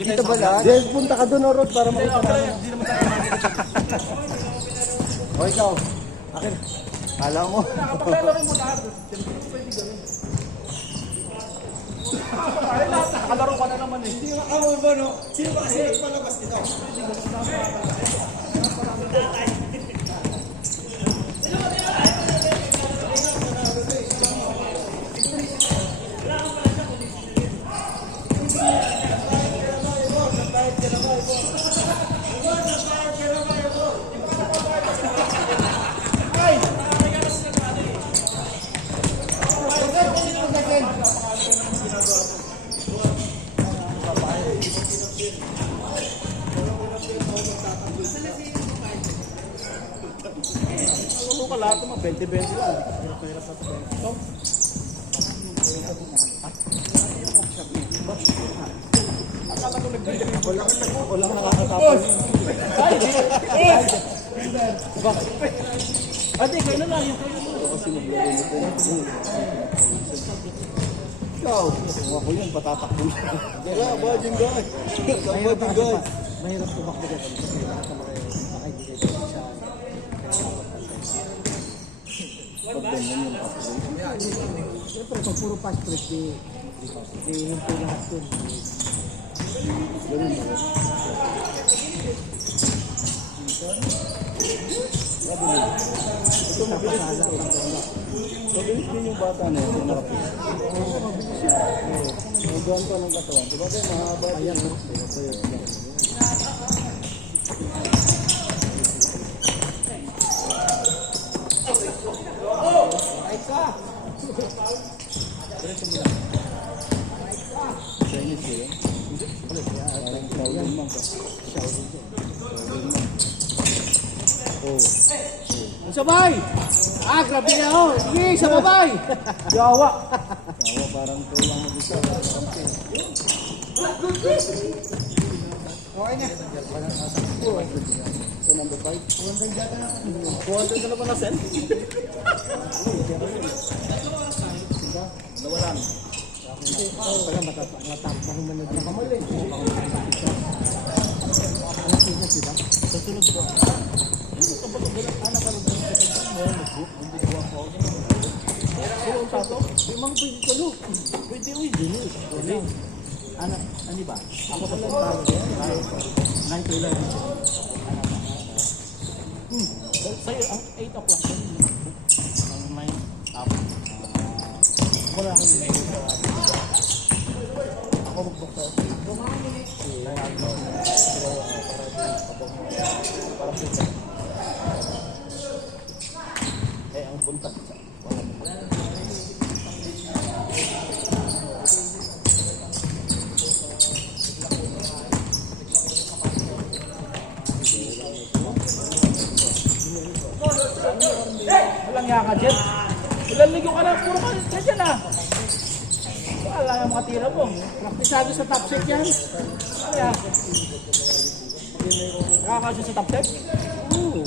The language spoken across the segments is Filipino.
Dito ba lahat? Dahil punta ka doon, Rod, para makita namin. Hindi naman tayo. O ikaw, akin. Kala mo. Nakapaglalaro mo lahat. Pwede gano'n. Ay, lahat nakakalaro ka na naman eh. Hindi nga ako ba, no? Sino ba kasi nagpalabas nito? Ano ka lahat mo? 20-20 lang. Hirap sa 20. Akala ko nagbibigay. Wala kang nakakatapos. Ay, ate, kayo na lang. Kasi maglaro mo po. Ikaw, ako yan, patatakbo. Gara, bading guy. Bading guy. Mahirap tumakbo ka kasi lahat naman kayo nakikita dito sa Pag ganyan yung tapos. siyempre pag puro pass press di hinto lahat yun. Ganun ba? Ito mabilis din. Mabilis din yung bata na yun. Oo, mabilis yun. Magawan pa ng katawan. Diba kayo mahaba? Ayan, no? Chinese yun? Parang Shaolin monk. Shaolin dyan. Oh. Sabay! Ah, grabe na ako! Sige, sa babay! Yawa. Tawa parang ito lang mag-isa. Kampi. Okay na. So number 5. 200 ka na ba na send? Nawalan. Pala matapang mo na dyan. Kamali. Ang sinas, diba? Sa sunod ko. Anak ka lang sa Pwede, uy. Pwede. Ano ba? Ako sa lang tao. 9 to 11. Sa'yo, ang 8 o'clock. Ang 9 up. Wala akong ako mag-book sa para pita. Ang buntag sa walang yaka dyan. Ilang ligo ka na, puro ka dyan na. Wala yung mga tira mo. Praktisado sa top set yan. Kaya, nakakasya sa top set? Oo.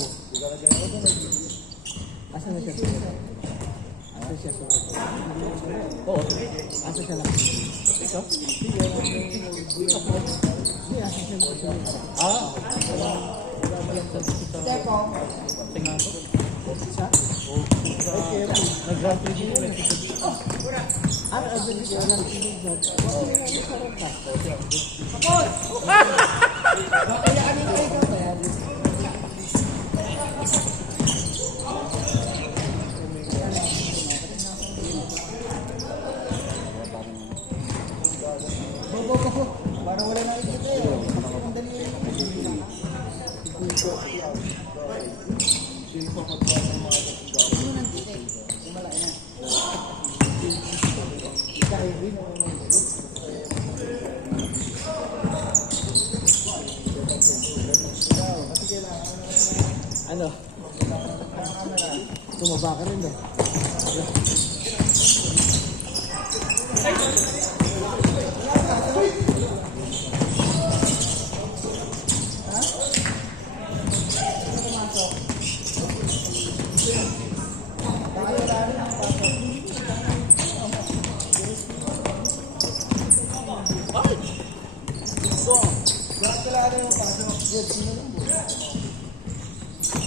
Asa na siya? Asa siya sa Oo. Asa siya na? Ito? Hindi, asa siya na? Tingnan ko. Siya? Nag-grand prix yun. Ano ang galing siya ng tinig na? Wala na yung sarang ka. Kaya ano na ikaw kaya? Parang wala na ito eh. Ano? Tumaba ka rin eh.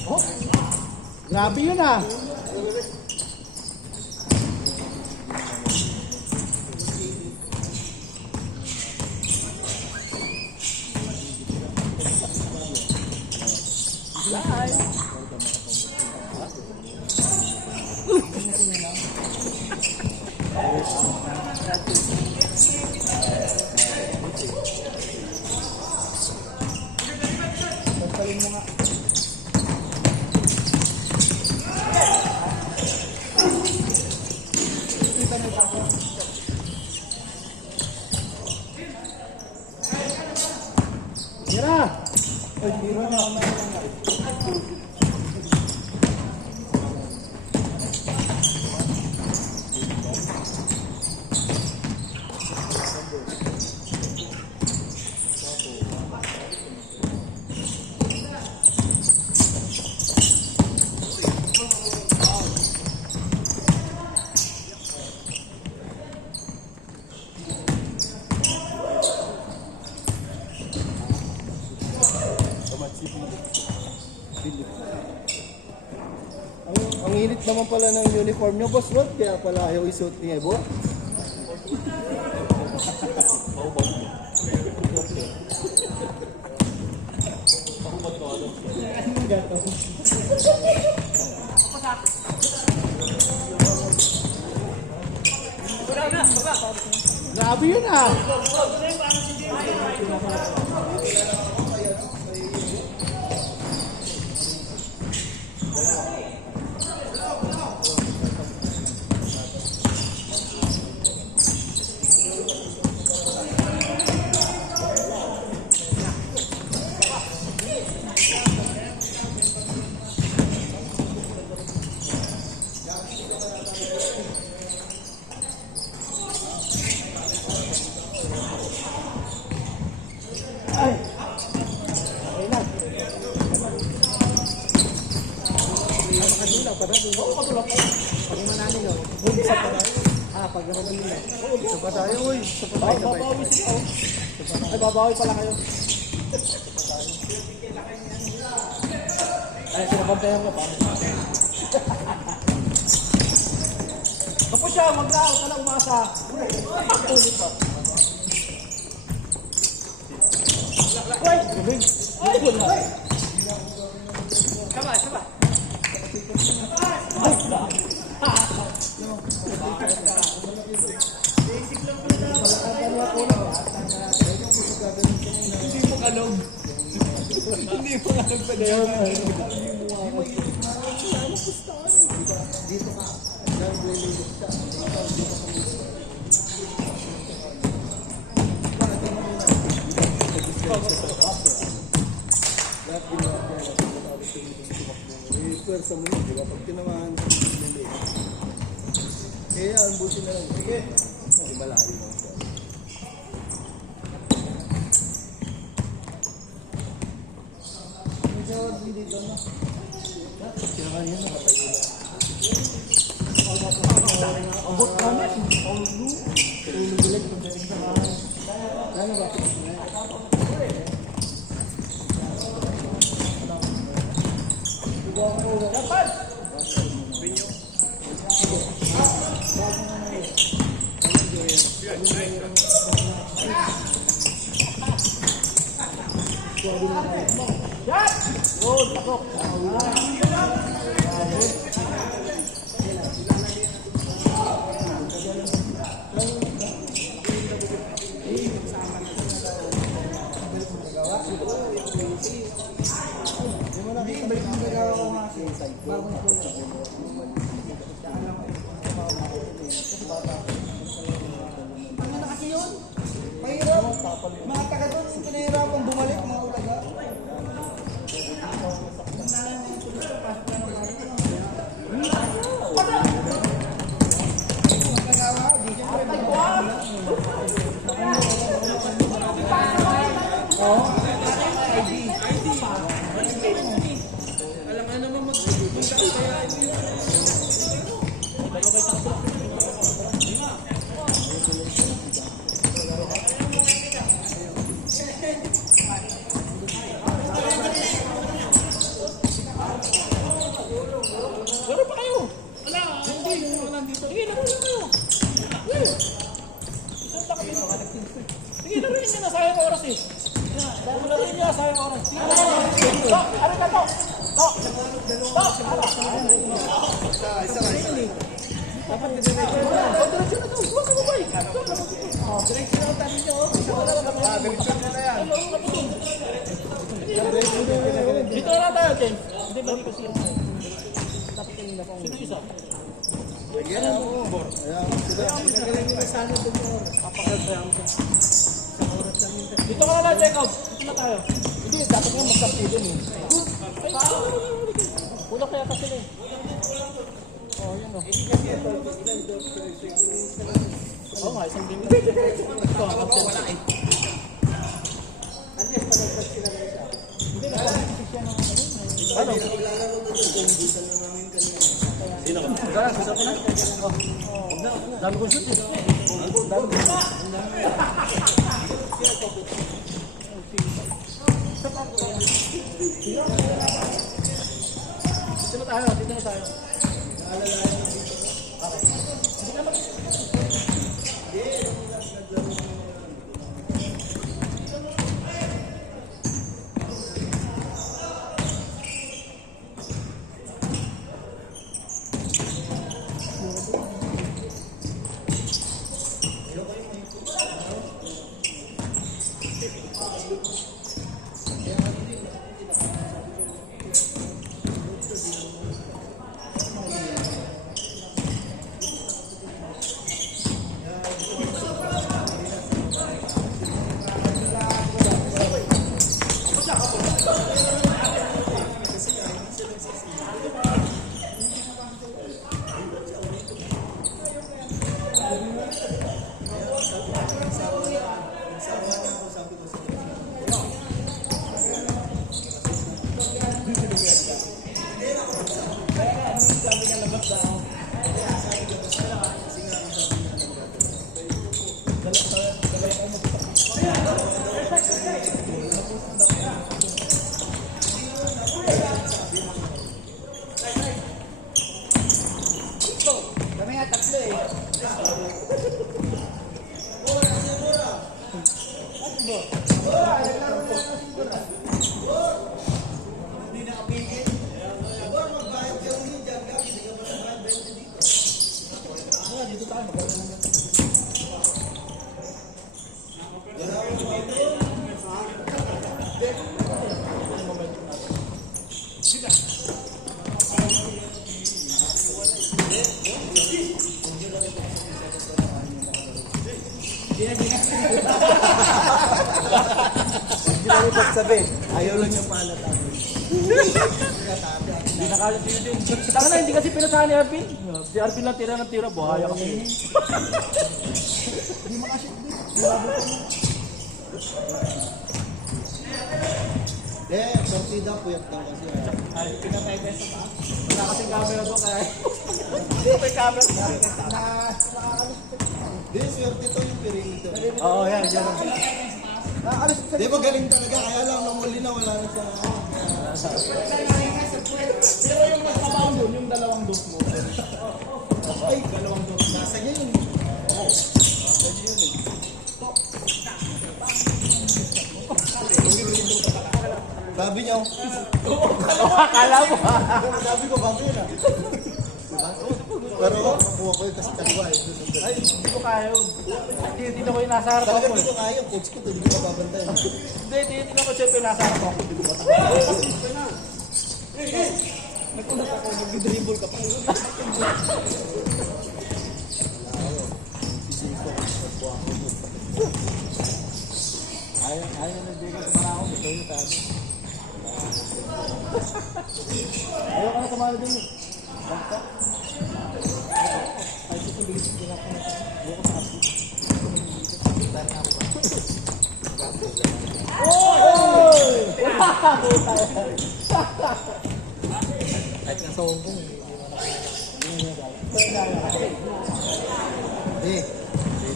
Oh, grabe yun ah. Tira! Ay, tira na. Ang init naman pala ng uniform nyo, boss. What? Kaya pala ayaw isuot ni Ebo. Grabe yun ah. Ay, babawi pala kayo. Ay, sinabantayan ko pa. Kapos siya, mag-out ka lang umasa. Ulit pa. Ay, gabing. Ay, gula. Saba, saba. Hindi mo kalog. Hindi mo kalog pa dayon. Dito ka. Pwersa mo yun, di ba? Pag tinamaan sa mga kaya ang buti na lang. Sige. Di malayo lang siya. Medyo dito na. Kaya kanina nakatayo na. Abot kami. Tulog ulit. Ano ba? Dapat! Yan! Good, takok. Ano na kasi yun? Mahirap. Mga taga doon, pinahirapan bumalik mga ulaga. Pumulatin niya na, sayang oras eh. Pumulatin niya, sayang oras. To, ano ka to? To, dapat diretso na to. Huwag ka babay. Diretso na tayo nyo. Diretso na yan. Dito na tayo, James. Hindi ba dito siya? Dapat kanina pa. Sino isa? Ayan, Nagaling nila sana doon yung Dito ka na lang, Jacob. Dito na tayo. Hindi, dapat nga magkampi din eh. Ay, ulok kaya kasi eh. Oh, yun o. Oo nga, isang game. Ito, wala eh. Hindi, nagpapasik siya ng ano? Sino ka? Gara, gusto ko na. Dami kong shoot eh. Dito na tayo, dito na tayo. Kami nga tatlo eh. Hindi na rin pagsabi. Ayaw lang yung palatan. Hindi nakaya si Yudin. Taka na, hindi kasi pinasahan ni Arvin. Si Arvin lang tira ng tira, buhaya kasi. Hindi makashoot din. Partida puyat daw kasi. Ay, pinatay tayo sa taas. Wala kasing camera doon, kaya hindi may camera. Hindi, swerte to yung Pirito. Oo, yan, yan. Di ba galing talaga? Kaya lang nung uli na wala na siya. Pero yung nagkabaon doon, yung dalawang dos mo. Ay, dalawang dos. Nasa niya yun. Oo. Nasa niya yun eh. Sabi niya, Akala mo ha? sabi ko, bago yun ah. Pero makuha ko yun kasi kaliwa eh. Ay, hindi ko kaya yun. Dito ko yung nasa harap Talaga ako hindi eh. ko kaya, coach ko to, hindi ko mababantay. Hindi, dito ko siyempre nasa harap ako. Nagkulat ako, nag-dribble ka pa. Ayaw na nag-digan sa mga ako. Gusto yun tayo. Ayaw ka na tumalo din eh. Basta. Ay, susubilis ko na ako. Ayaw ko sa api. Oy! Kahit nasa Hong Kong.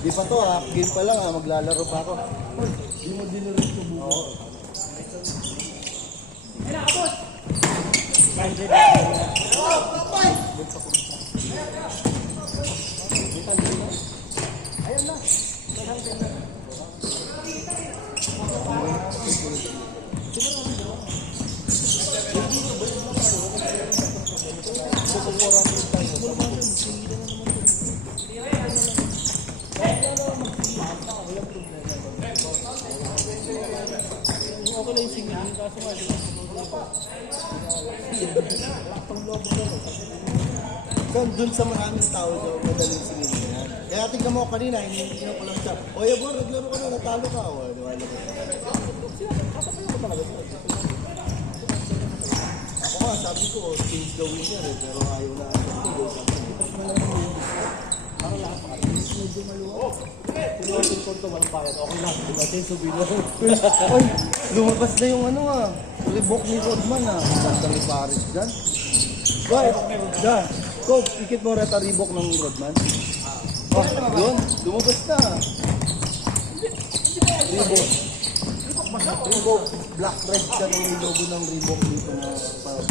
Di pa to half game pa lang maglalaro pa ako. Di mo dinurot ko buo. Ayun na. pala yung single yung kaso nga. Dun sa maraming tao daw, madaling singin na yan. Kaya tingnan mo kanina, hinihingi ko lang siya. O Yabor, naglaro ka na, natalo ka. O, di ba? Ako nga, sabi ko, change the win yan eh, pero ayaw na. Pinutin ko ito, walang bayad. Okay lang, diba? Tenso bilo. Oy, lumabas na yung ano ah. Libok ni Rodman ah. Ganda ni Paris dyan. Right, dyan. Coach, ikit mo reta Reebok ng Rodman. Oh, yun. Lumabas na. Reebok. Reebok. Black red siya ng logo ng Reebok dito na parang.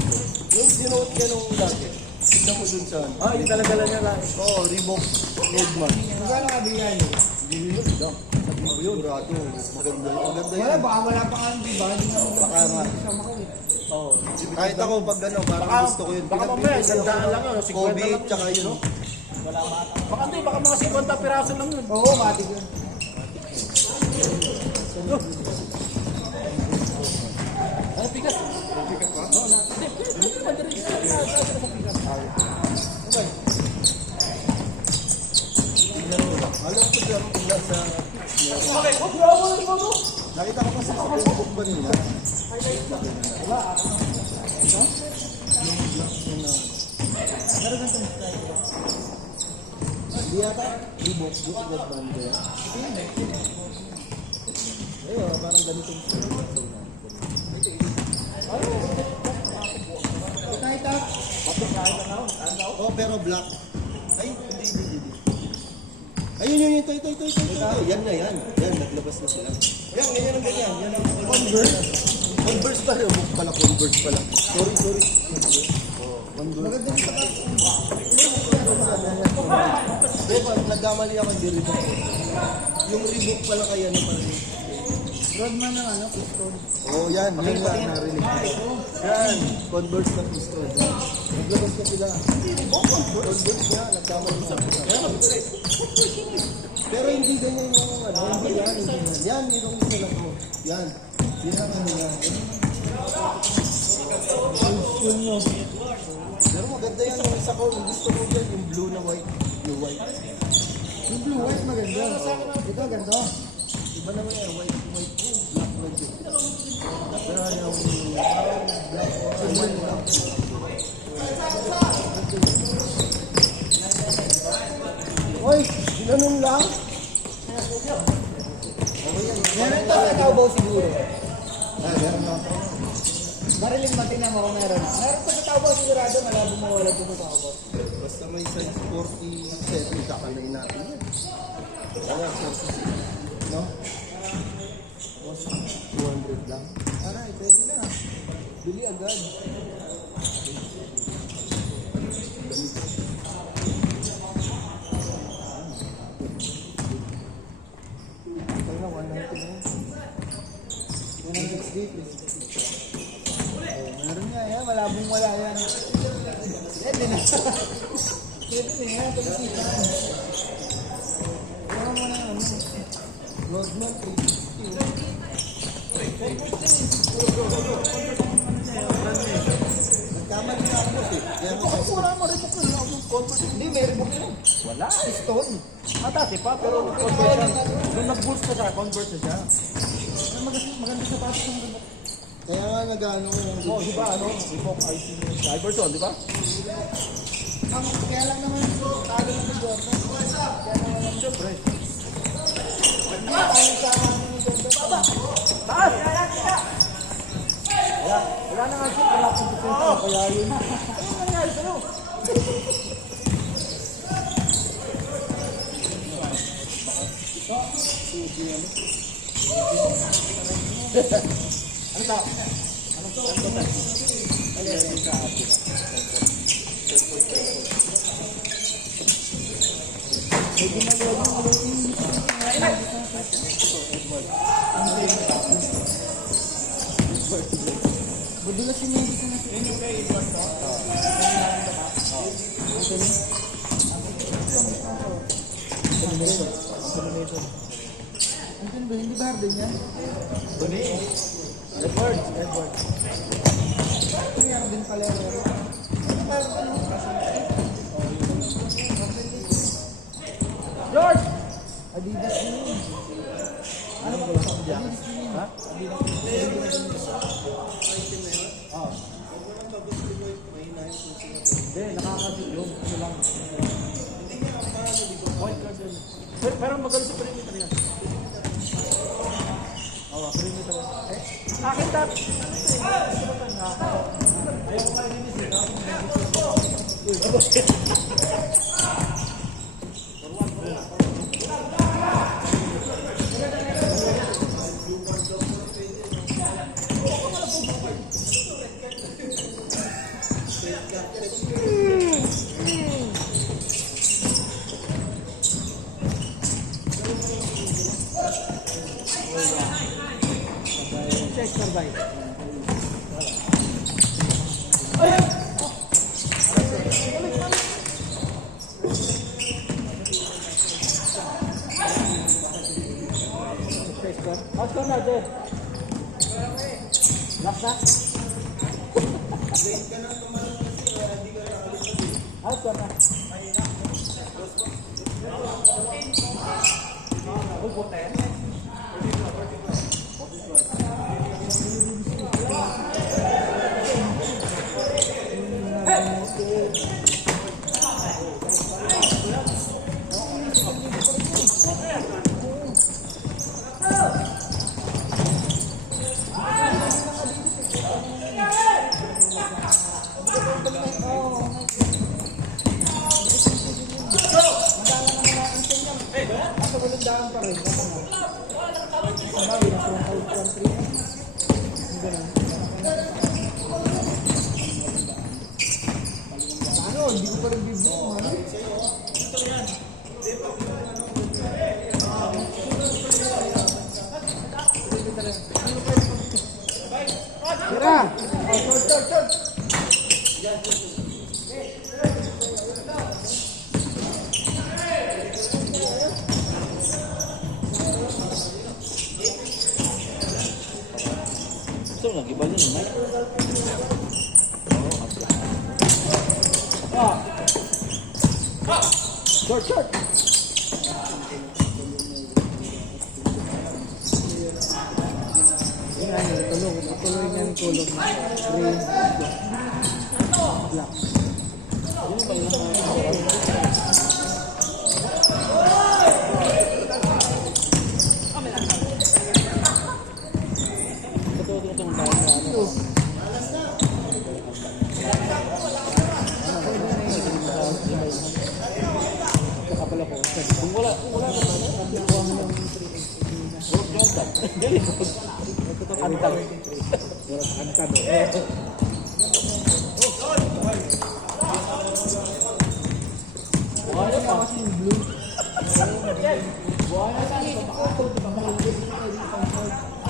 Yung sinuot niya nung dati. Tignan mo dun siya. Ah, yung dala-dala niya lang. Oo, Reebok Rodman. Magkano ka bigyan niyo? Hindi yun lang. Sabi ko yun. Sigurado. Maganda yun. Maganda Wala, yun. baka wala pa kang di ba? Hindi na mo Baka nga. kasama ko eh. Oo. Kahit ako pag ano, parang gusto ko yun. Baka mamaya, sandaan lang yun. 50 Kobe, lang yun. tsaka yun. No? Baka hindi, baka mga 50 piraso lang yun. Oo, matik yun. Ano, pikas? Pikas ba? Oo na. Hindi, madaling sa pikas. Alam ko siya tingnan sa... Okay, oh, bravo na ito. Nakita ko kasi sa Facebook ba nila? Hindi yata. Reebok. Reebok band kaya. Ayun, parang ganitong Kahit ah, oh, pero black. Ay, hindi. Ayun, ito. Yan na yan. Yan, naglabas na sila. Yan, ganyan ang ganyan. Yan ang Converse. Converse pala. Reebok pala, Converse pala. Sorry. Oh, Converse. maganda rin sa kasi. Diba, nagkamali ako hindi Reebok. Yung Reebok pala kaya na pala. Rodman ng ano, pistol. Oh, yan lang narinig ko. Yan, Converse na pistol. Naglabas na sila. Converse nga, nagkamali sa pero hindi ganyan yung ano, hindi yan. Yan, yung isa lang mo. Yan. Yan ang ano yan. Pero maganda yan yung isa ko. Yung gusto ko yan, yung blue na white. Yung white. Yung blue white maganda. Ito ganda. Iba naman yan, white, black, red. Pero yung parang black, white lang. Hoy, ginanong lang. Meron to sa Cowboy siguro. Meron lang. Mariling matinam ako meron. Meron to sa Cowboy sigurado. Malabo mawala to sa Cowboy. Basta may size 47, kakalay natin yan. Kaya 46, no? 200 lang. Aray, pwede na. Bili agad. Ito na, 190 na yun. 160, please. Meron nga yan. Malabong wala yan. Pwede na. Pwede na yan. Pagkasipan. Ano mo na yan? Rodman, 350. Nagkamali na ako boss eh. Kaya nga Kasi wala mo rin ako yung Converse. Hindi, meron mo yan. Wala. Pistol. Dati pa, pero Converse siya. Nung nag-boost na siya, Converse na siya. Maganda sa patos ng ganda. kaya nga nag-ano ko yung Oo, di ba, ano? Reebok IC Iverson, di ba? Ang kaya lang naman talo ng Jordan. Siyempre. Taas! Wala na nga siya, wala pong defense. Kaya yun. Ano nangyari sa'yo? Ano ta? Ano to? Ano to? Ano yung ka-api? Budulas yung hindi ka na sa Ang ganda, hindi ba hardin yan? Edwards, Edwards. Meron din pala yung meron. Meron ano? George! Adidas din yun. Ano ba ito? Adidas din yun. Ha? Hindi, nakakasip yung ano lang. White card yun. Pero magaling sa perimeter yan. Oo, perimeter yan. Akin dati. Ayaw ko nga ininis eh. Check survive. Out ko na, Jeff. Last na? Out ko na. Ano? Hindi ko pa rin bibig mo. Ano? Tira! Ito, nag-iba yun. Short, short! Yung ano, tulong. Tuloy niya yung tulong. Green. Black. Kung wala naman. Galing. Antag. Antag. Buhay pa. Blue. Buhay pa.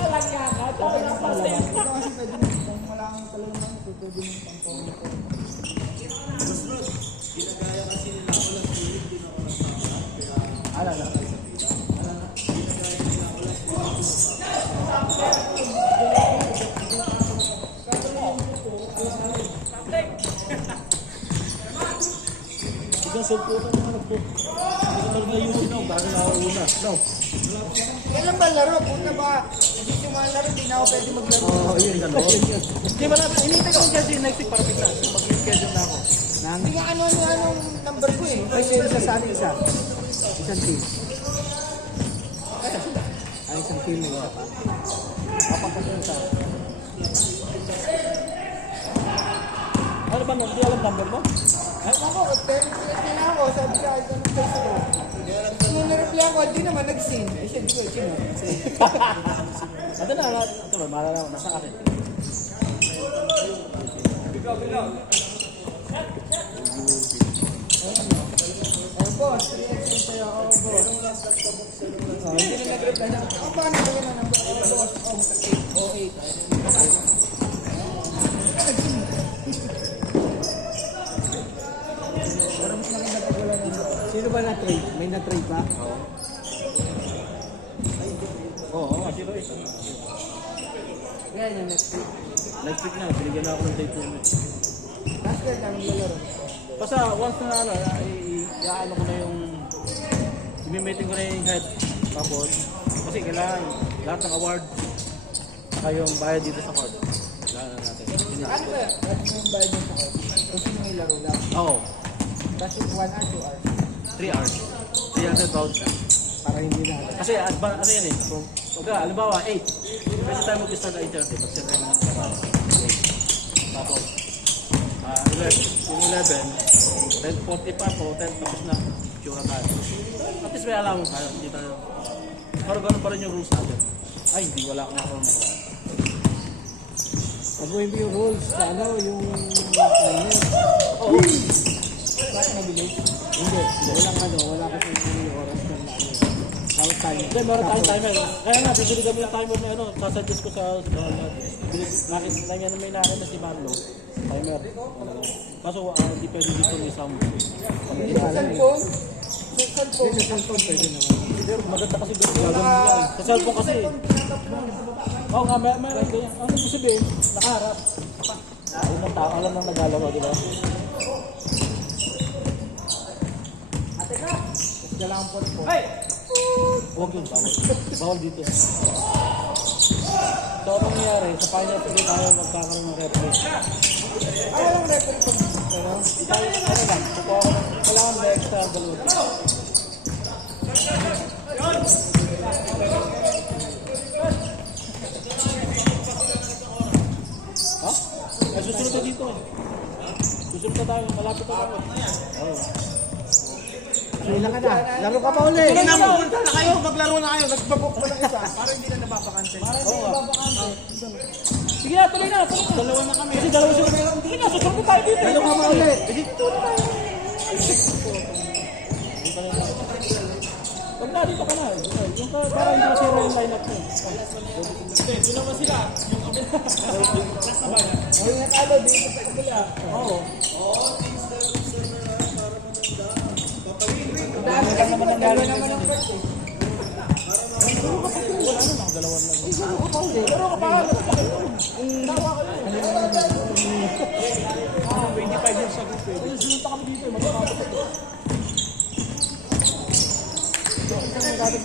Alam niya ka. Tayo ng plastic. Ito kasi pwede mo, kung wala kang talungan, pwede mo pang-pong. Alam na. Ikaw sulputan mo na po. Hindi ko talaga yun sinaw. Bago na ako una. No. Kailan ba laro? Punta ba? Hindi yung mga laro, hindi na ako pwede maglaro. Oo, yun. Hindi mo natin. Hinintay ko yung next week para pita. Mag-schedule na ako. Hindi nga ano-anong number ko eh. Ay, isa sa atin isa. Isang team. Ay, isang team na isa pa. Papapasyon sa ano ba, hindi alam number mo? Ay, ako, text na ako. Sabi ka, ito ng text ko. Nung na-reply ako, di naman nag-send. Eh, siya, di ko, sino? Ito na, ito ba, malala ko, nasa akin. Oh, boss, 3x yung sa'yo. Oh, boss. Oh, hindi na nag-reply na. Oh, paano ba yun ang number? Oh, boss. Oh, 8. Pero mas maganda pag wala na. Sino ba na-trade? May na-trade ba? Oo, kasi ito Yan yung next week. Next week na, binigyan na ako ng date limit. Last year kami lalaro. Basta once na ano, iaano ko na yung i-meeting ko na yung head. Tapos, kasi kailangan lahat ng award saka yung bayad dito sa court. Kailangan na natin. Yun lang. Ano ba? Ano yung bayad niyo sa court? Kung sino may laro lang. Oo, That's 1 hour, 2 hours. 3 hours. 300 pounds na. Para hindi na. Kasi ano yan eh, kung halimbawa 8, pwede tayo mag-start na 8:30, mag-set tayo ng trabaho. Tapos, 11, yung 11, 10:45 o 10 tapos na, sure tayo. At least may alam mo tayo, hindi tayo. Pero ganun pa rin yung rules natin. Ay, hindi, wala akong nakaroon ng trabaho. Pag mo yung rules, ano, yung timer. Oo, Bakit nabilis? Hindi. Walang ano, wala kasi yung oras ng ano. Count time. hindi, meron tayong timer. Kaya nga, bibili kami ng timer na ano, sasuggest ko sa nakita niya na may nakita si Marlo. Timer. Kaso, hindi pwede dito may sound. Sa cellphone? Sa cellphone? Sa cellphone pwede naman. Maganda kasi doon. Gagawin mo lang. Sa cellphone kasi. Oo nga, may ganyan. Ano mo sabihin? Nakaharap. Alam ng tao, alam ng nagalawa, di ba? Kailangan po po. Huwag yun, bawal. Bawal dito. So, anong nangyari? Sa finals, hindi tayo magkakaroon ng referee. Walang referee pag ano? Tayo, ano lang, kukuha ko ng, kailangan may extra dalawa. Ha? Ay, susunod na dito eh. Susunod na tayo, malapit na tayo. Oo. Kailan ka na? Laro ka pa ulit. Sige na, Punta na kayo, maglaro na kayo. Nagbabok pa lang isa. Para hindi na napapakante. Oo nga. Sige na, tuloy na. Dalawa na kami. Kasi dalawa sila. Sige na, susunod na tayo dito. Laro ka pa ulit. Sige, tuloy na tayo. Pag na, dito ka na. Yung para hindi masira yung lineup mo. Hindi, doon naman sila. Yung kabila. Ay, natalo dito sa kabila. Oo. Dami kasi magdalo naman ang first eh. Wala na, nakadalawa lang. Laro ka pa ulit. Laro ka pa. Tawa ka lang. 25 years ago. Sunod kami dito. Magkakapit ito.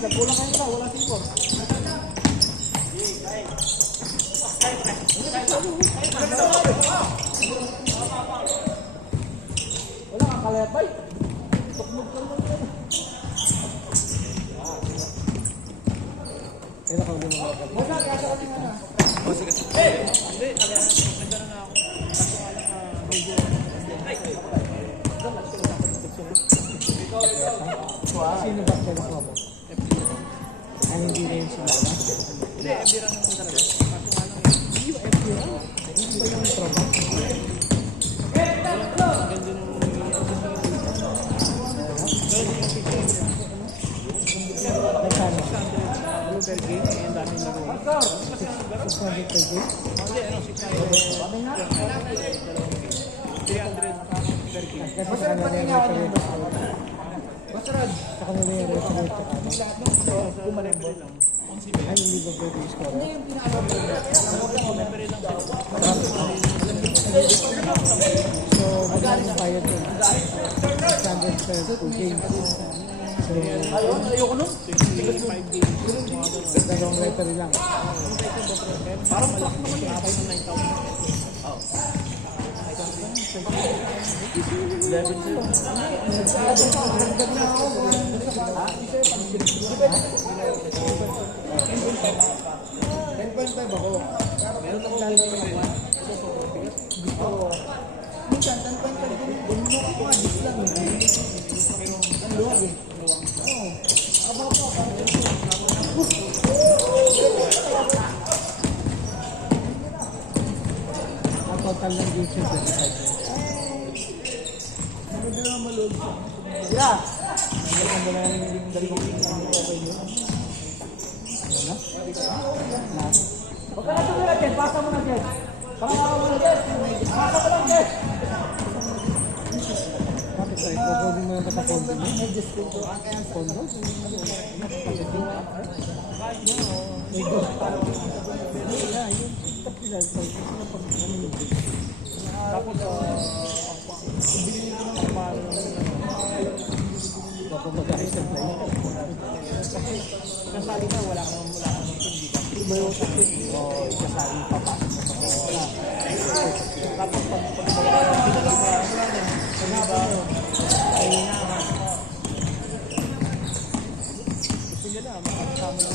Kulang kayo na, wala singkor. Wala kang kalepay. Kailan ka gumawa? Wala, kaya sa kanina na. Hindi, maganda na ako. Kaso nga lang, medyo... Sino ba kayo nakuha mo? Ay, hindi na yung sila na? Hindi, ebira naman talaga. Kaso nga lang, hindi yung ebira. Hindi ba yung trabaho? Ganda nung... Nagkano? Blue per game, ang daming laro. 600 per game? Hindi, ano, 300 per game. Kasi sa kanila yung referee. Masarad. Sa kanila yung referee. Ay, hindi ba pwede i-score? Hindi yung So, magkano yung bayad yun? 600 per 2 games. So, Ayun, ayoko nun. 5 games. dalawang referee lang. Parang truck naman yun. Abay ng 9,000. Oo. 11 sa'yo. Nagdag na ako. 10.5 ako. Meron akong lalaki na gusto ko. Minsan, 10.5 din. Bumulok ako nga, dis lang eh. Ang luwag eh. Oo. Abaw po. Ang total ng games yung 25. Maganda naman malog. Yeah. Maganda naman yung dalawang games. Okay yun. Ano? Last. Huwag ka na tumira, Jen. Pasa mo na, Jen. Pasa mo na, Jen. Pasa mo lang, Jen. Bakit tayo? Pwede mo na sa condo mo? Condo? May gusto. Yeah, yun. sila. Sila pag ano yung tapos, ibigay ko ng kamalo kapag-agay sa play. Kasi, kasali ka, wala kang hindi ka. Iba yung sakit. O, kasali papasok mo pa. Wala. Tapos, pag wala kang pinag-iba, ay hinahan. Gusto nila, makakasama lang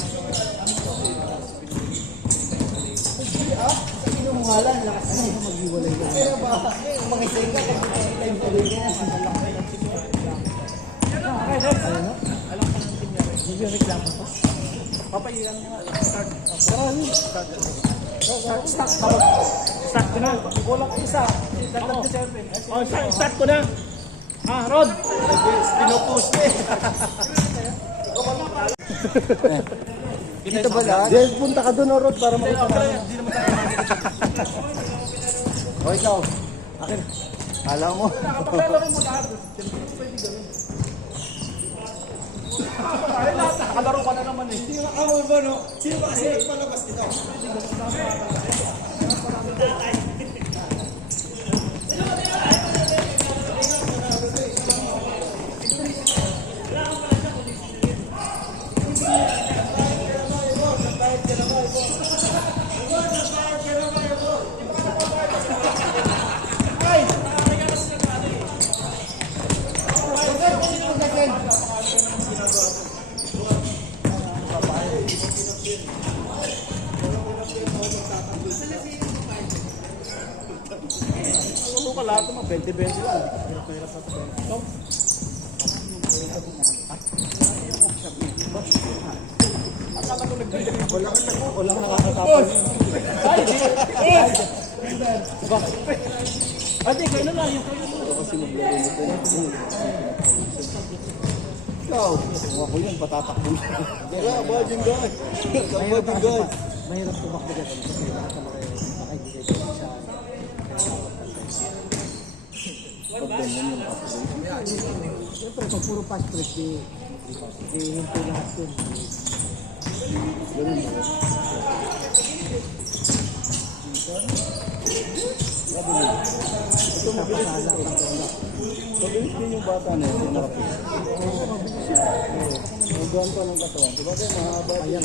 yung ngalan, lakas na yung mag-iwalay ka. Pero ba, mga isa ka, time ko rin yan. Okay, next. Alam ka ng team niya. Hindi yung reklamo to. Papayilan niya nga. Start. Start. Start ko na. Kulang isa. Start ko na. Rod. Pinupush na eh. Dito ba lahat? Yes, punta ka doon, Rod, para makita ka. Hindi naman tayo O, ikaw. Akin. Kala mo. nakapaglalaro mo lahat. Pwede gano'n. Ay, lahat nakakalaro ka na naman eh. Sino ka mo ba, no? Sino ba kasi nagpalabas dito? Ano ka lahat naman, 20-20 lang. Hirap sa ito. Akala ko nag-deliver. Wala kang nakakatapos. Ate, kayo na lang. Yung kayo na lang. Kasi maglaro nito. Ikaw. Kung ako yun, patatakbo siya. Wala, bading guy. Bading guy. Mahirap tumakbo dyan kasi makikita ko sa Pag ganyan yung upgrade. siyempre pag puro fast break di hinto lahat yun. Ganun ba? Ito mabilis din. Mabilis din yung bata na yun. Oo, mabilis siya. Magdaan pa ng katawan. Diba kayo mahaba? Ayan.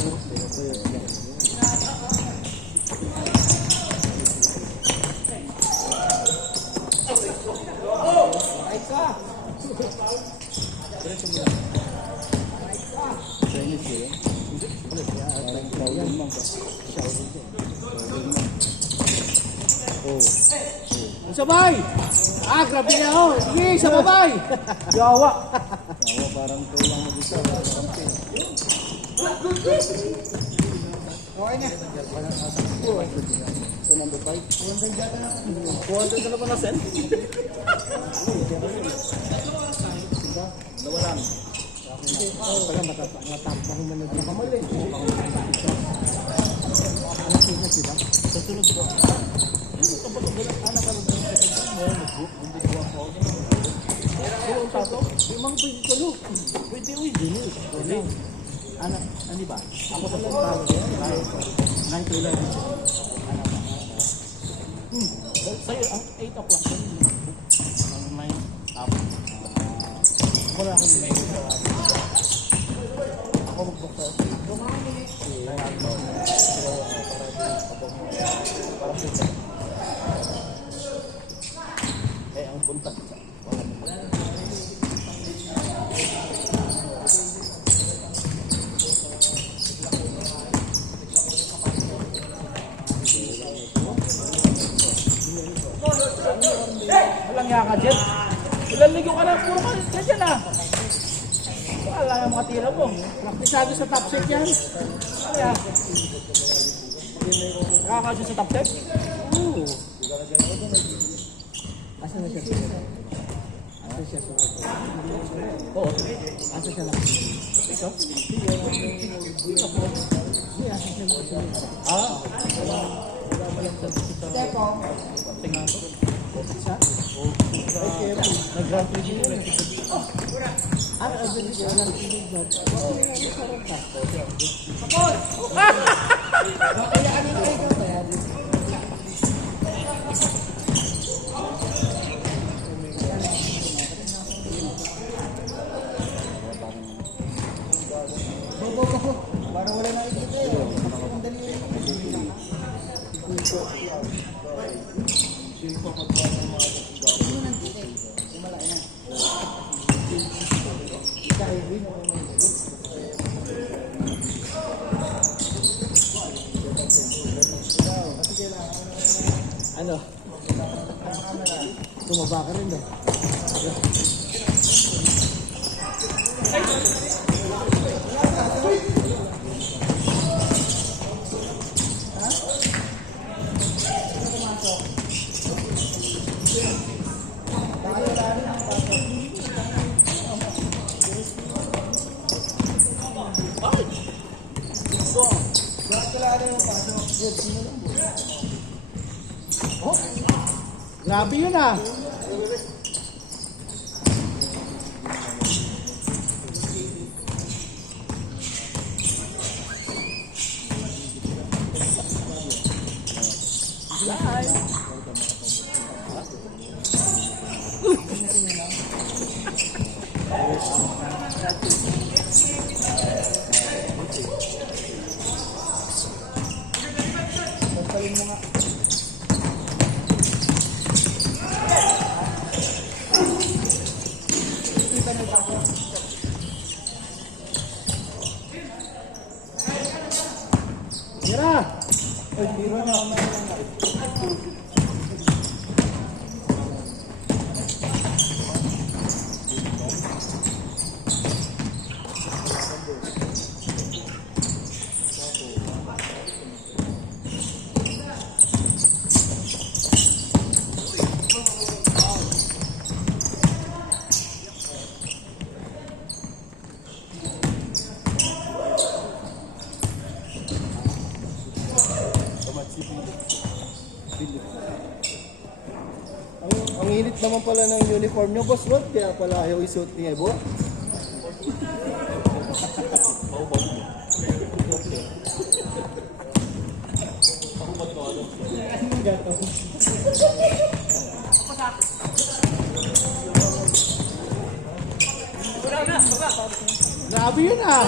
Chinese yun? Shaolin man ka. Oh. Sabay! Grabe na ako! Sige, sa babay! Yawa! Tawa parang ikaw lang mag-isa. Parang pin. Okay na. So number 5. 200 ka na ba na-send? Dalawa lang. Pala matapang man na dito. Kamali. Sa sunod ko. Pero ang tato, yung mga pwede tulo. Pwede uy. Pwede. Ano ba? Ako sa pagbago. 9 to 11. Sa'yo, ang 8 o'clock. Ang 9 up. Wala akong email sa ako mag-book ang buntag sa walang yaka dyan. Ilan ligo ka na, puro ka dyan ah. Wala yung mga tira mo. Praktisado sa top set yan. Kaya, nakakasya sa top set? Oo. Asa na siya? Asa siya? Oo. Asa siya lang? Ikaw? Hindi, asa siya lang? Wala mo lang sa tingnan ko. Siya? Nag-grand prix yun. Asa siya lang? Ano? Tumaba ka rin ba? Oh, grabe yun ah. Tira! Ay, tira na. Ang init naman pala ng uniform nyo, Boss Rod. Kaya pala ayaw isuot ni Ebo. Grabe yun ah.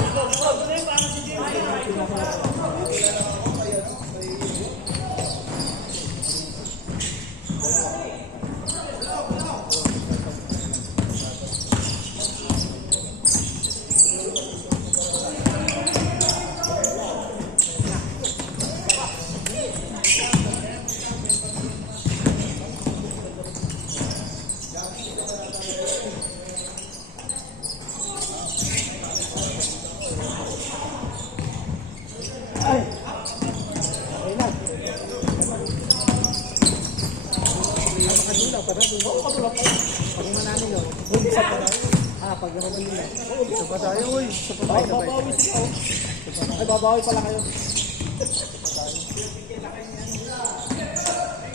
Ay, babawi pala kayo.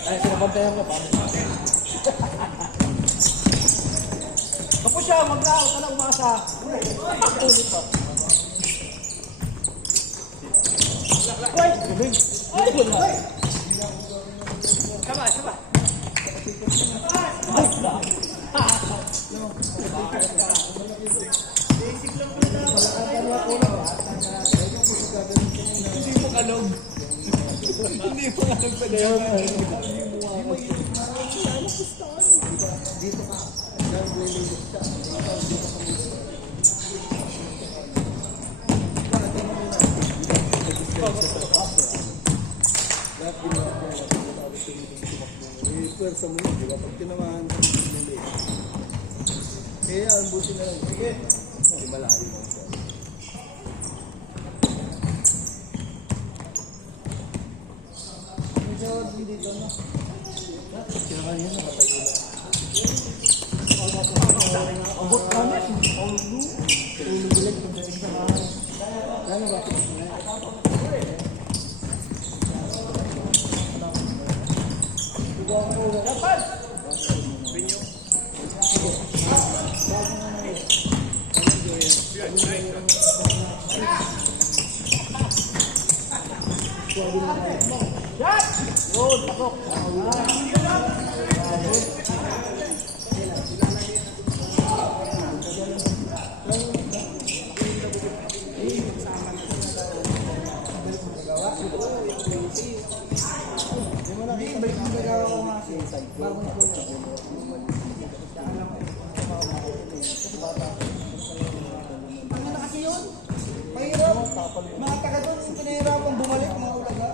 Ay, sinabantayan ka pa. Kapos siya, mag-out ka lang umasa. Ulit pa. Ay, gabing. Ay, gabing. Saba, saba. Hindi mo kalog. Hindi mo kalog pa dyan. Dito ka. Pwersa mo yun, di ba? Pag tinamaan ka ng kaya ang buti na lang. Sige. Hindi malayo lang siya. Medyo dito na. Kinakain yan, nakatayo lang. Abot kami. Ulo. Ulo bilag kung dating sa kahan. Kaya ba? Dapat! Shot! Yun, pasok. Hindi, balik mo nagawa ko nga kasi. Bago na po. Ano na kasi yun? Mahirap. Mga taga doon, pinahirapan bumalik mga ulaga.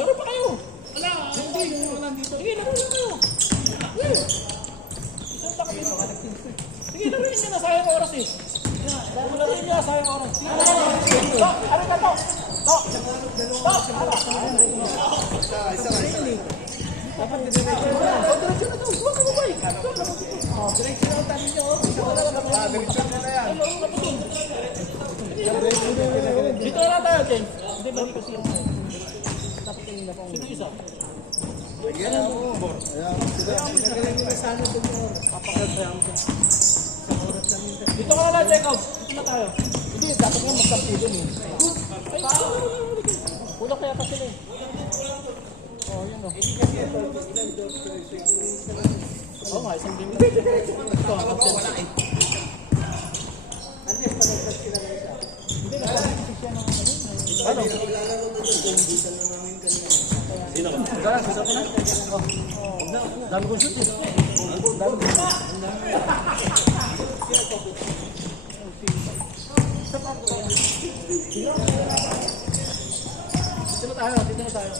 Laro pa kayo! Wala! Hindi! Sige, laro lang kayo! Isang pa kami. Sige, laruin niya na, sayang oras eh. Laruin niya, sayang oras. Tok! Ano ka, Tok? Tok! Tok! Dapat diretso na lang. Diretso na to. Huwag ka mabay. Diretso na tayo niyo. Diretso na yan. Dito na tayo, Ken. Hindi, balik kasi yung sino isa? Yan ako. Pinagaling nila sana doon yung Dito ka na, Jacob. Dito na tayo. Hindi, dapat nga magkampi doon eh. Kulang kaya pa sila eh. Oh, yun o. Oo nga, isang game. Ito, ang absent. Ano? Sino ka? Gara, sisa ko na. Dami kong shoot eh. Dito na tayo, dito na tayo.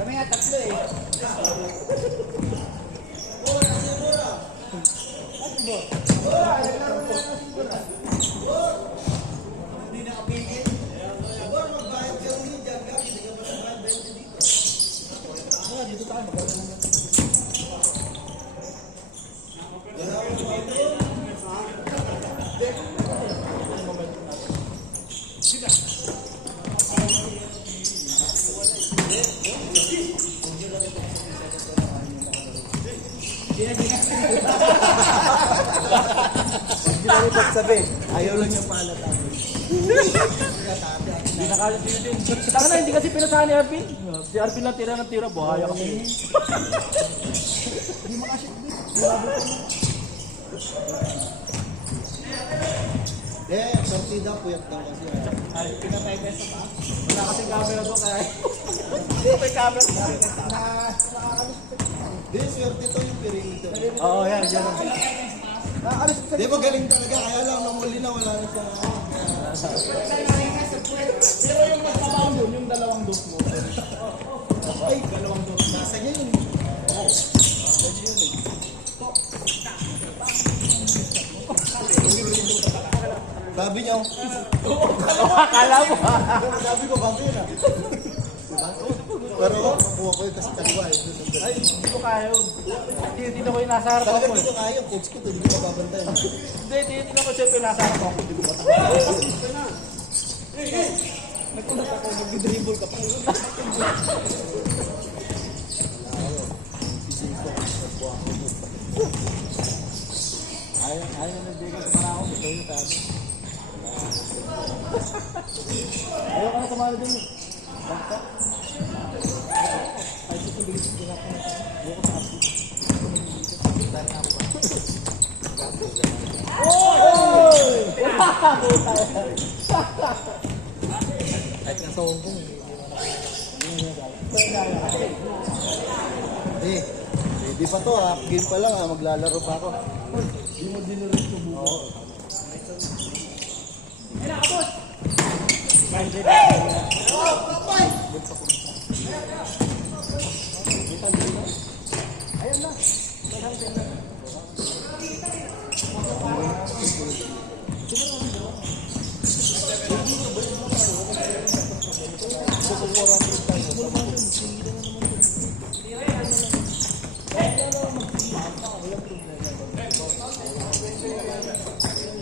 Kami nga tatlo eh. Sabi, ayaw lang yung pala tayo. Hindi nakalit din. Taka na, hindi kasi pinasahan ni Arvin. Si Arvin lang tira ng tira, buhaya kasi. Hindi makashoot din. Partida, puyat daw kasi. Ay, pinatay ka sa taas. Wala kasing camera doon kaya. Hindi, may camera. Di, swerte to yung perimeter. Oo, yan. Di ba galing talaga, kaya lang namuli na wala na siya. Pero yung magkabang doon, yung dalawang dos mo. Ay, dalawang dos. Nasa niya yun. Oo. Nasa niya yun eh. Sabi niya, Akala mo. sabi ko, bago yun ah. Pero makuha ko yun kasi kaliwa eh. Ay, hindi ko kaya yun. Dito ko yung nasa harap Talaga ako. dito kaya, coach ko, hindi ko mababantay. Hindi, tinitingnan ko siyempre nasa harap ako. Hindi ko matapos. Nakulat ako, nag-dribble ka pa. Ayaw na nagbigay sa para ako. Gusto nyo sa atin. Ayaw ka na tumalo din. Bangka. Ay, susunod ko na ako. Ayaw ko sa atin. Oy! Kahit nga sa Hong Kong, Ready pa to ha. Game pa lang ha. Maglalaro pa ako. Hindi mo dinirit yung buko.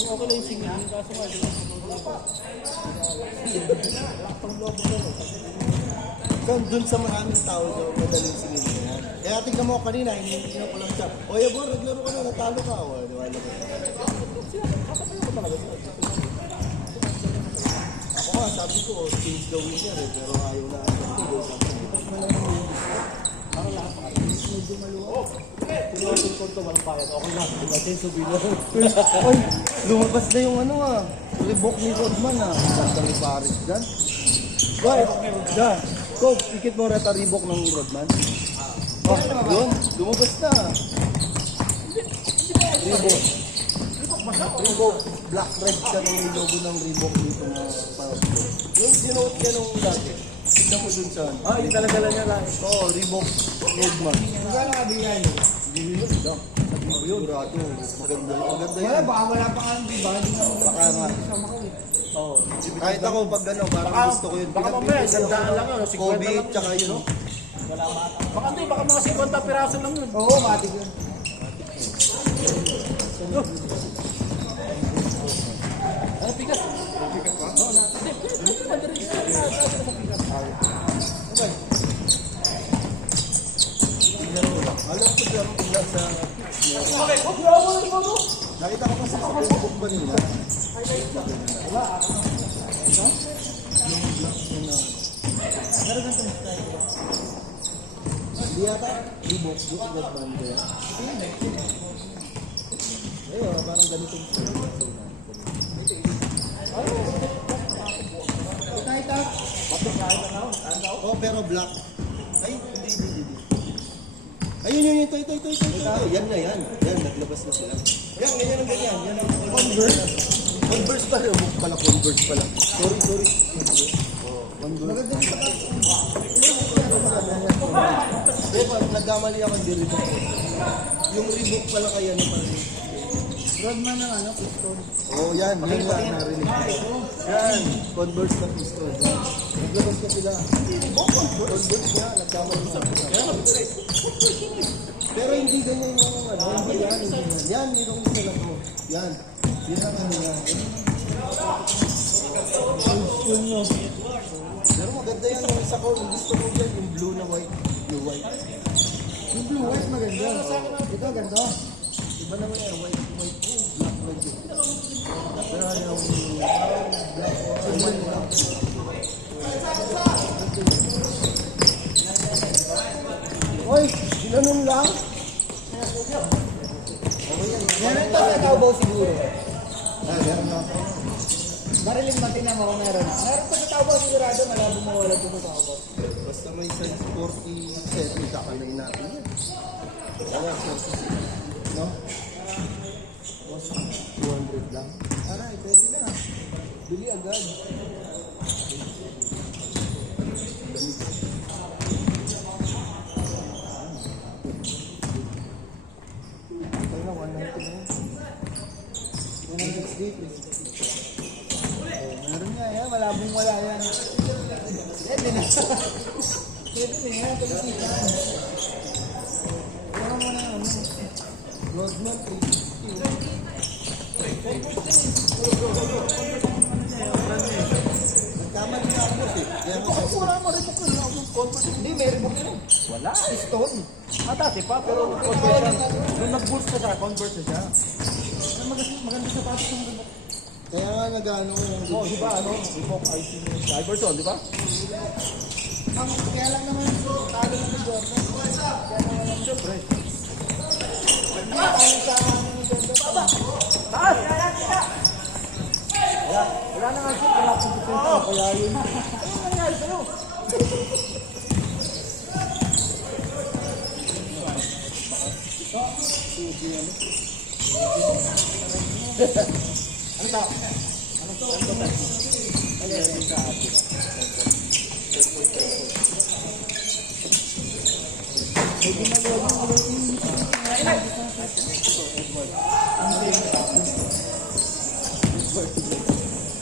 okay lang yung singing, kaso nga, di ba? Dun sa maraming tao daw, madaling singin mo yan. Kaya tignan mo kanina, hindi ko lang siya. O Yabor, naglaro ka na, natalo ka. O, di ba? Ako nga, sabi ko, change the winner eh, pero ayaw na. Para lahat pa kayo, medyo maluwa. Pinusin ko ito, walang bayad. Okay lang, di ba? Tenso bilang. Oy, lumabas na yung ano ah. Reebok ni Rodman ah. Ganda ni Paris dyan. Guys, dyan. Coach, ikit mo rata Reebok ng Rodman. Oh, yun. Lumabas na. Reebok. Reebok. Black red siya ng logo ng Reebok dito na parang. Yung sinuot niya nung dati. Tignan mo dun saan. Ah, yung dala-dala niya lang. Oo, Reebok Rodman. Magkano ka bigay niyo? Hindi yun. Sabi mo yun. Sigurado. Maganda yun. Maganda Wala, yun. baka wala pa ka, di ba? Hindi naman Baka nga. kasama ko eh. Oo. Kahit ako pag ano, parang gusto ko yun. Baka mamaya, gandaan lang yun. 50 Kobe, lang. tsaka yun. Baka hindi, baka mga 50 piraso lang yun. Oo, matik yun. Ano pikas? Pikas ba? Oo, na. Hindi, madali sa pikas. Alam ko siya tingnan sa... Nakita ko kasi sa Facebook ba nila? Hindi yata. Reebok. Yung agad ba nila? Ayun, parang ganitong oh, pero black. Ay, hindi. Ayun, ito. Yan na yan. Yan, naglabas na sila. Yan, ganyan ang ganyan. Yan ang Converse. Converse pala. Huwag pala, Converse pala. Sorry. Oh, Converse. Diba, nagkamali ako ng Reebok. Yung Reebok pala kaya na pala. Rodman ng ano, piston. Oh, yan lang narinig ko. Yan, Converse na piston. Naglabas na sila. Converse nga, nagkamali sa pero hindi ganyan yung ano. Hindi yan. Yan, yung isa lang mo. Yan. Yan ang ano yan. Piston nyo. Pero maganda yan yung isa ko. Yung gusto ko yan, yung blue na white. Blue white. Yung blue white maganda. Ito, ganda. Iba naman yan, white. Oh, black white yun. Pero yung black white lang. Hoy, ginanon lang. Meron ito sa Taobao siguro. Meron na ako. Marilyn Matina mo kung meron. Meron pa sa Taobao sigurado, malabo mawala ito sa Taobao. Basta may size 47, kakalay natin yan. Kaya, no? 200 lang. Aray, pwede na. Bili agad. Ito na, 190 na yun. 160. Meron nga yan, malabong wala yan. Pwede na. Pwede na yan, pag-isita. Ano mo na ano? Rodman, 360. Wala. Piston. Dati pa, pero conversion. Nung nag-boost na siya, convert na siya. Maganda sa patos ng remote. Kaya nga nag-ano yung... Oo, di ba, ano? Remote IC ni Iverson, di ba? Kaya lang naman ito, talo na ni Jordan. Siyempre. Taas! Wala na nga siya, wala akong depensa. Kaya yun. Ano nangyari sa'yo?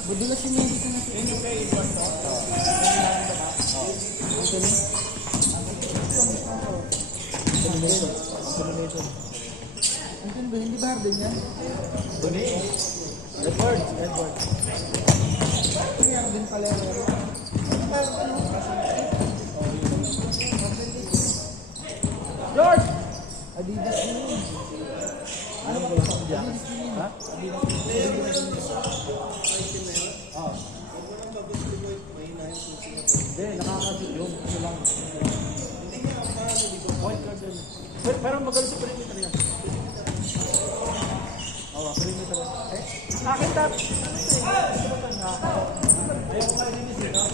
Madulas yung medicine na siya. Anton ba? Hindi ba Harden yan? Edward. Hindi Harden pala yun. George! Adidas din yun. Ano ba Adidas din yun? Ha? Hindi, nakakasip yun. Ano lang. Point guard yun. Pero magaling sa perimeter yan. Oo, perimeter yan. Akin tap! Ayaw ko nga linis eh, no?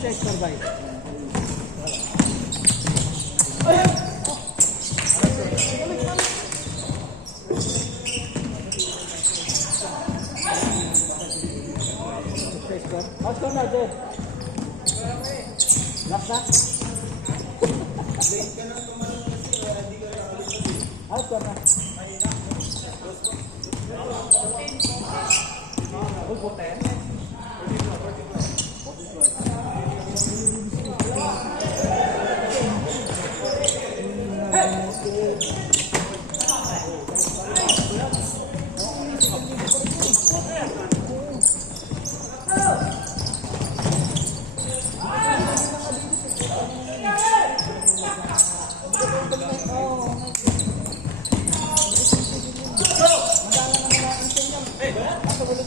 Check survive. Out ko na, Jeff. Lock na. Out ko na. Uy, puti.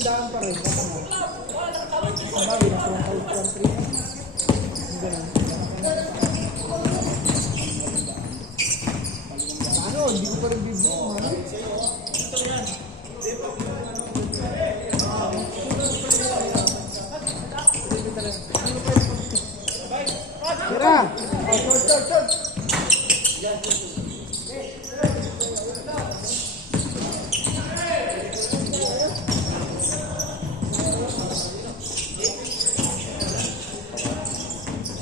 Daan pa rin. Sabi na kung country. Ano? Hindi ko pa rin bibig mo, ha? Tira! Short!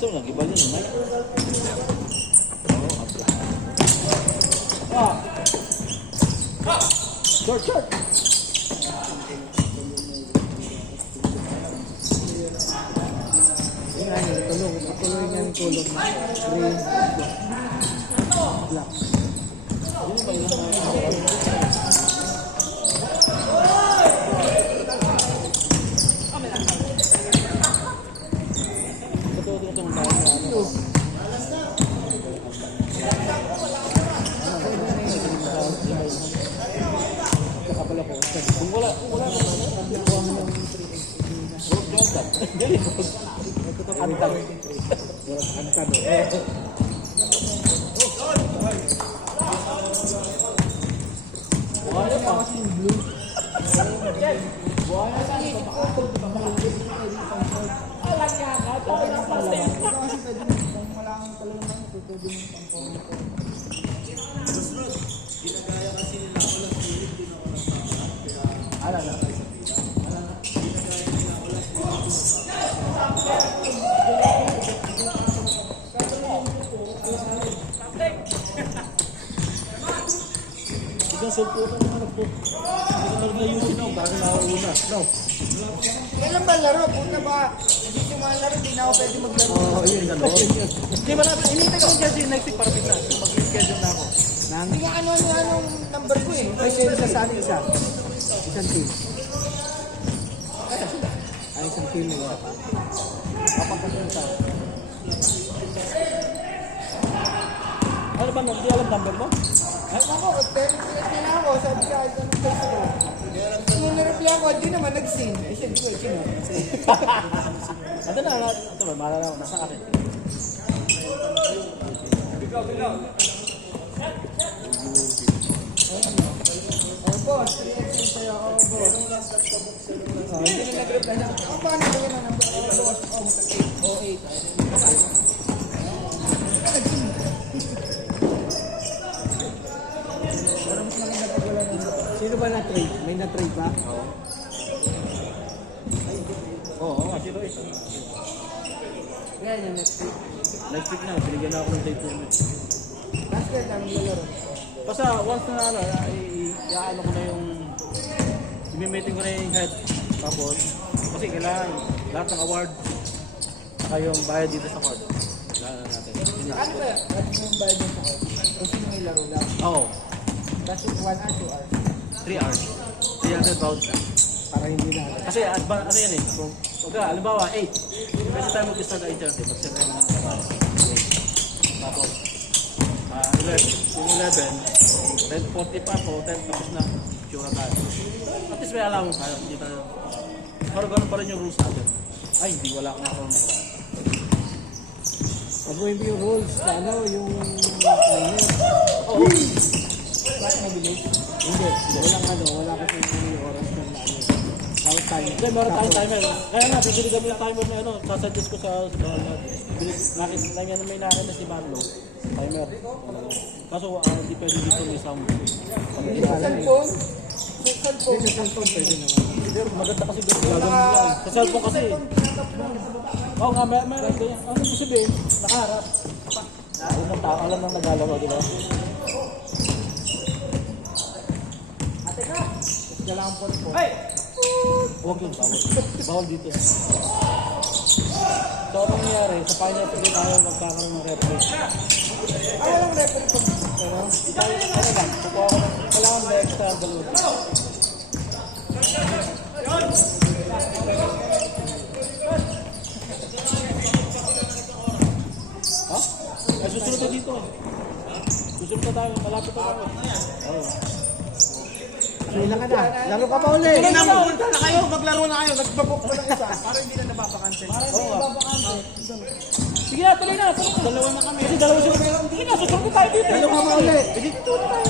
Ito, nag-iba yun, Mike. Short! Yan, tulong. Tuloy niya yung tulong na green, black. Kung wala sulputan ng ano po. Hindi ko nag-ayusin ako, bakit nakauuna. No. Kailan ba laro? Punta ba? Hindi ko laro, di na ako pwede maglaro. Oo, yun, gano'n. Hindi ba natin, inintay ko kasi next week para bigla. Mag-schedule na ako. Hindi ko anong number ko eh. Ay, siya sa atin isa. Isang team. Ay, isang team na isa pa. Papapagin sa Ano ba, hindi alam number mo? Ay, ako, pero na ako, sabi ka, ito ng place ko. Nung na-reply ako, di naman nag-sing. Eh, sabi ko, sino? Ito na, ito ba, maalala ko, nasa akin. Oh, boss, 3x sa'yo ako, boss. Hindi na nag-reply na. Ang paano ba yun ang number? Oh, boss, oh, 8. Sino ba na-trade? May na-trade ba? Oo, kasi ito eh. Yan yung next week. Next week na, binigyan na ako ng date limit. Last year namin lalaro. Basta once na ano, iaano ko na yung i-meeting ko na yung head. Tapos, kasi kailangan lahat ng award saka yung bayad dito sa court. Kailangan natin. Yun lang. Ano ba? Ano yung bayad mo sa court? O sino may laro lang? Oo, That's 1 hour, 2 hours. 3 hours. 300 pounds na. Para hindi na. Kasi ano yan eh, kung, halimbawa 8. Kasi tayo mag-start ay 30, pag siyempre naman sa para. Tapos, 11, yung 11, 10:40 pa po, 10 tapos na, sure na tayo. At least may alam mo tayo, hindi tayo. Pero ganun pa rin yung rules natin. Ay, hindi, wala akong ako. Pag-uwi mo yung rules na ano, yung timer. Oo. Bakit mabilis? Hindi. Walang ano, wala kasi yung oras ng ano. Bawat timer. Hindi, meron tayong timer. Kaya nga, bibili kami ng timer na ano, sasuggest ko sa nakita may nakita si Marlo. Timer. Kaso, hindi pwede dito may sound. Sa cellphone? Sa cellphone? Sa cellphone pwede naman. Maganda kasi ganun gagawin mo lang. Sa cellphone kasi. Oo nga, may ganyan. Ano mo sabihin? Nakaharap. Alam ng tao, alam ng naglalaro, di ba? Kailangan po po. Huwag yun, bawal. Bawal dito. So, anong nangyari? Sa final play tayo magkakaroon ng referee. Walang referee po. Ano lang, kukuha ko ng, kailangan may extra dalawa. Ha? Ay, susunod na dito eh. Susunod na tayo, malapit na tayo. Oo. Kailan ka na? Laro ka pa ulit. Hindi na pupunta na kayo, maglaro na kayo. Nagbabok pa ng isa. Para hindi na napapakancel. Para hindi na napapakancel. Sige na, tuloy na. Dalawa na kami. Kasi dalawa sila. Sige na, susunod na tayo dito. Laro ka pa ulit. Sige, tuloy na tayo.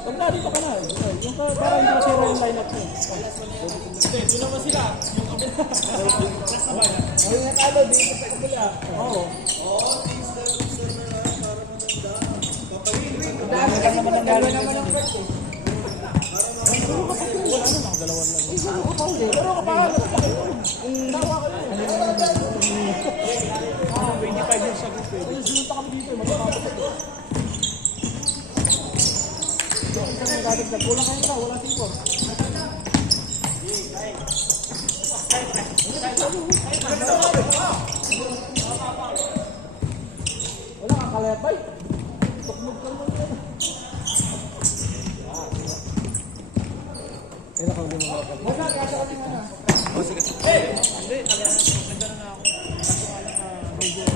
Pag na, dito ka na. Yung para hindi masira yung lineup mo. Hindi, doon naman sila. Ayun na talo, dito sa kabila. Oo. Dahil kasi dalawa naman ang first eh. Wala na lang, dalawa lang. Laro ka pa. Tawa ka yun. 25 years ago pwede. Kasi sinunta kami dito, magkakapit ito. Kulang kayo ka, wala singkor. Wala kang kalepay. Tukmog ka mo yan. Kailan ka ulit mga kapag. Basta kasa kami na. Hindi, maganda na ako. Kaso alam medyo...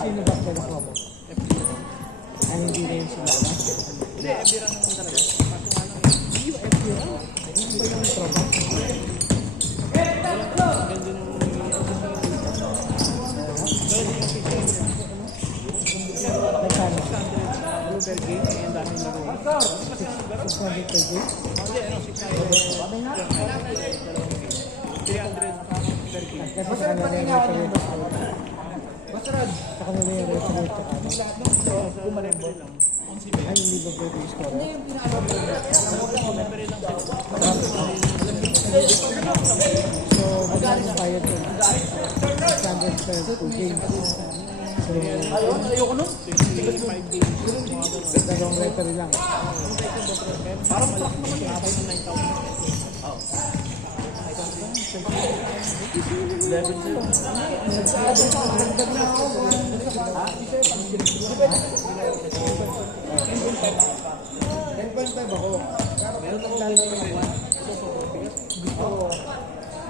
Sino ba kailan mo? Ay, hindi na yung sinala. Hindi, ebira naman talaga. Hindi ba yung trabaho? Nagkano? Ano per game? Ang daming laro. 600 per game? Hindi, ano, 300 per game. Kasi sa kanila yung referee. Masarad. Sa kanila yung referee at saka ano. Lahat ng ito, Kumalimbo lang. Ay, hindi ba pwede yung score? Ano yung So, magkano bayad yun? 600 after 2 games. So, Ayoko nun. dalawang referee lang. Parang malaki naman yun. 10.5 ako. Meron akong lalaki ng 1.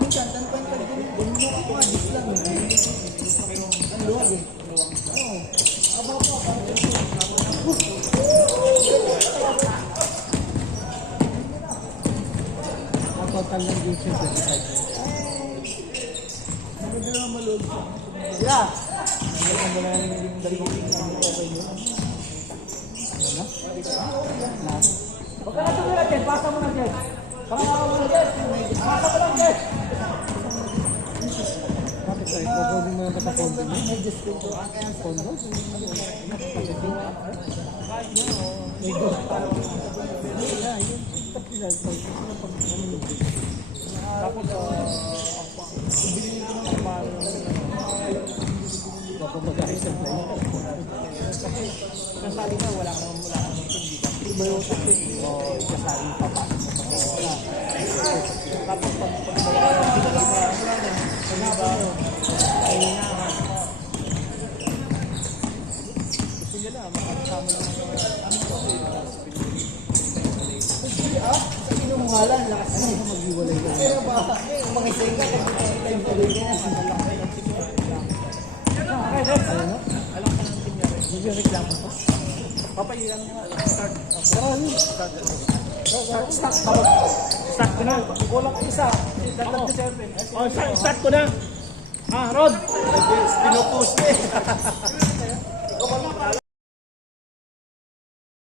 Minsan, 10.5 din. Bumulong ako nga, dis lang. Ang luwag eh. Oo. Aba pa. Ang total ng games yung 25. Maganda naman malog. Yeah! Nagkaroon mo na yung dalawang games ang okay nyo. Ano? Last. Huwag ka na tumira, Jen. Pasa mo na, Jen. Pasa mo na, Jen. Pasa mo lang, Jen. Bakit tayo? Kukunin mo na sa condo mo? Condo? May dos pa. Tapos, ibili ko ng mahal kapag sa play. Kasi, kasali na, wala kang hindi ba? Iba yung o kasali pa pa. Tapos, pag Sinungalan, lakas na. maghiwalay ka. Kaya ba? Mga isay ka, time pa rin ka. Medyo reklamo pa. Papayiran mo nga. Start. Start ko na. Kulang isa. Dagdag ko 7. Oh, start ko na. Rod! Pinupush eh.